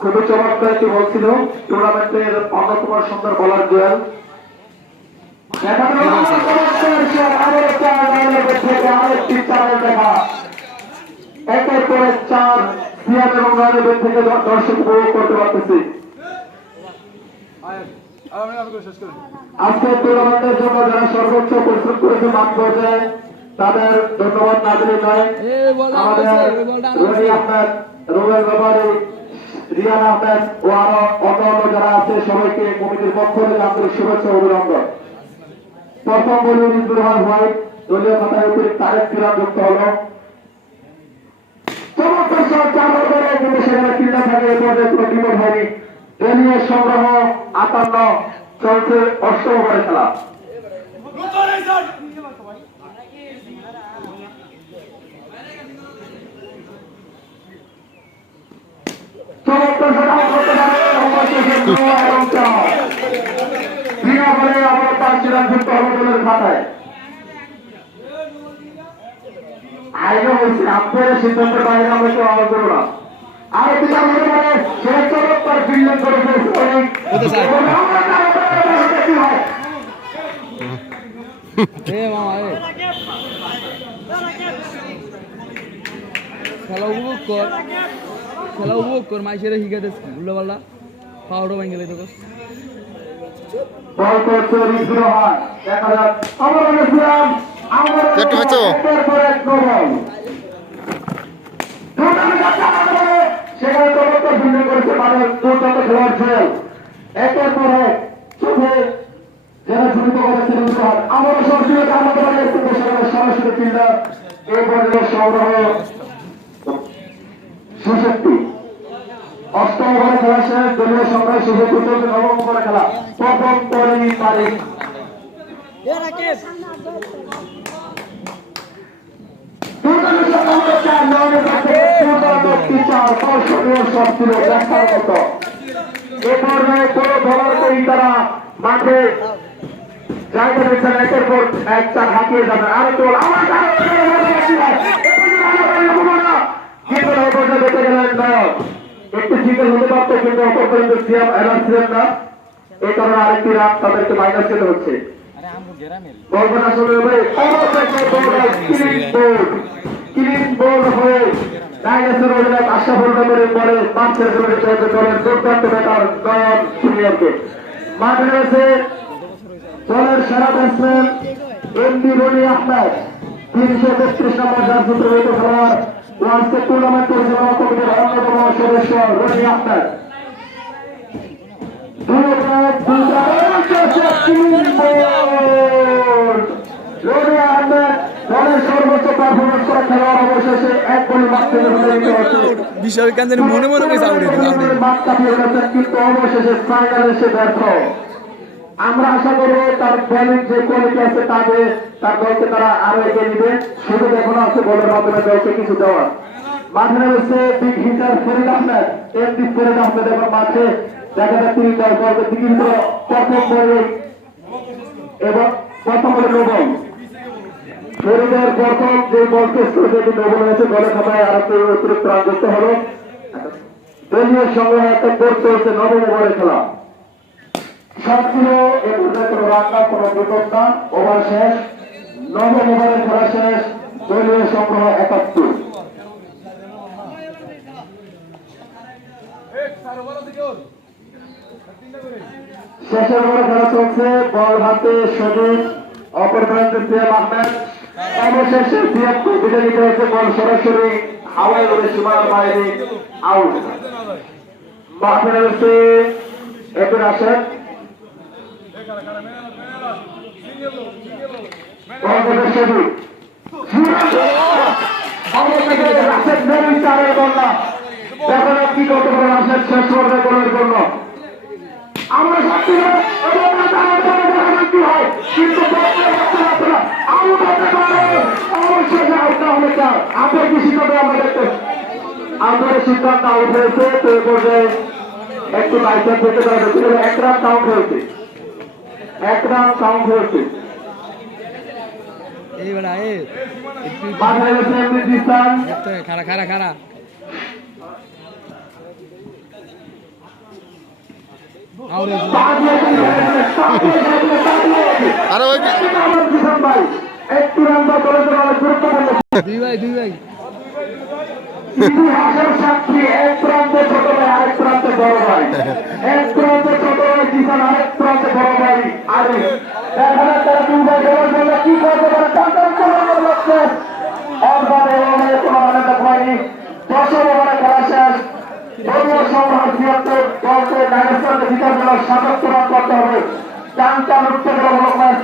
খুবই চমৎকার একটি বল ছিল টুর্নামেন্টের অন্যতম সুন্দর বলার জুয়েল। একের পরে চার সিয়াম এবং রয়্যালের থেকে দর্শক উপভোগ করতে পারতেছি। আজকে টুর্নামেন্টের জন্য যারা সর্বোচ্চ পরিশ্রম করেছে মাঠ পর্যায়ে তাদের ধন্যবাদ না দিলে নয়। আমাদের রনি আহমেদ, রুবেল ব্যাপারী, রিয়ান আহমেদ ও আরো অন্যান্য যারা আছে সবাইকে কমিটির পক্ষ থেকে আন্তরিক শুভেচ্ছা অভিনন্দন। প্রথম বলি রিজুর রহমান হোয়াইট, দলীয় কথায় অতিরিক্ত আরেক বিরাট যুক্ত হল। চমৎকার শট, চার ওভারে কিন্তু সেখানে চিন্তা থাকে এ পর্যায়ে কোনো বিপদ হয়নি। দলীয় সংগ্রহ 58, চলছে 8 ওভারের খেলা। সিদ্ধান্তের বাইরে আমরা কেউ আওয়াজ দেবো না। আর পিতা মনে করে সে চমৎকার ফিল্ডিং করেছে। খেলা উপভোগ কর মাইসের শিখাতে উল্লো পাল্লা পাউডার ভেঙে গেলে তো বল করছে রিজুর রহমান। দেখা যাক আমরা গেছিলাম সেখানে চমৎকার ফিল্ডিং করেছে মানে দুর্দান্ত খেলোয়াড় ছিল। একের পর এক চোখে যারা ঝুলিত করেছে রিজুর রহমান। আমরা সরাসরি আমাদের বাড়ি সেখানে সরাসরি ফিল্ডার এই পর্যায়ে সংগ্রহ 66। 8 ওভারে খেলা শেষ, দলীয় সংগ্রহ 66 চলছে 9 ওভারে খেলা। প্রথম পরেই পারি তারা মাঠে জায়গা দিচ্ছেন। একের পর এক চার হাঁকিয়ে যাবেন। আরো চল দেখতে গেলেন নায়ক একটু জিতে হতে পারত, কিন্তু অপর পর্যন্ত সিয়াম অ্যালার্ট ছিলেন না। এই কারণে আরেকটি রান তাদেরকে মাইনাস খেতে হচ্ছে। ক্লিন বল হয়ে আশরাফুল নগরের পরে 5 দলের দুর্দান্ত ব্যাটার নয়ন সিনিয়রকে মাঠে রয়েছে দলের সেরা ব্যাটসম্যান এমডি রনি আহমেদ, 332 নম্বর জার্সি খেলোয়াড় ও আজকে টুর্নামেন্ট পরিচালনা কমিটির অন্যতম সদস্য রনি আহমেদ। রনি আহমেদ দলের সর্বোচ্চ পারফরমেন্স করা খেলোয়াড় অবশেষে এক বলে মাঠে কিন্তু অবশেষে ফাইনালে সে ব্যর্থ। আমরা আশা করবো তার বলিং যে কোয়ালিটি আছে তার দলকে তারা আরো এগিয়ে নিবে। সুযোগ এখনো আছে বলের মাধ্যমে দলকে কিছু দেওয়ার। মাঠে রয়েছে big hitter Farid Ahmed, MD Farid Ahmed এবং মাঠে দেখা যাক তিনি দলকে দিকে ভিতরে প্রথম বলে এবং প্রথম বলে নোবল ফরিদের প্রথম যে বল টেস্ট করেছে এটি নোবল হয়েছে। দলের খাতায় আর একটু অতিরিক্ত রান করতে হলো। দলীয় সংগ্রহ একটা করতে হচ্ছে 9 ওভারের খেলা। সব ছিল এ পর্যায়ে কোনো রান না, কোনো বিপদ না। ওভার শেষ, 9 ওভারের খেলা শেষ, দলীয় সংগ্রহ 71। শেষের ওভারে খেলা চলছে। বল হাতে সজীব, অপর প্রান্তে সিয়াম আহমেদ। অবশেষে সিয়ামকে বিদায় নিতে হয়েছে। বল সরাসরি হাওয়ায় উড়ে সীমার বাইরে আউট। মাঠে রয়েছে এবার আসেন এখন কি করতে পারেন আসেন শেষ করবে গোলের জন্য আমরা সত্যি কি হয় কিন্তু আউট হতে পারে অবশ্যই আউট না হলে আপনার কি সিদ্ধান্ত আমরা দেখতে আপনার সিদ্ধান্ত আউট হয়েছে তো এ পর্যায়ে একটু লাইসেন্স থেকে তারা দেখতে এক রান কাউন্ট হয়েছে এক রান কাউন্ট হয়েছে এই বেড়া এ মাথায় গেছে এমনি দিস্তান খারা খারা খারা আউট আরে ওই ভাই একটু রান বা করে গুরুত্বপূর্ণ দুই ভাই ইতিহাসের সাক্ষী এক প্রান্তে ছোট ভাই আরেক প্রান্তে বড় ভাই এক প্রান্তে ছোট ভাই কিষান আরেক প্রান্তে বড় ভাই আরে দেখা যাক তারা দুই ভাই দেওয়ার জন্য কি করতে পারে টান করানোর লক্ষ্যে অর্থাৎ এভাবে কোনো মানে দেখবানি 10 ওভারে খেলা শেষ দলীয় সংগ্রহ 76 দলকে ডাইরেকশনকে জিতার জন্য 77 রান করতে হবে টান উঠতে গেলে ম্যাচ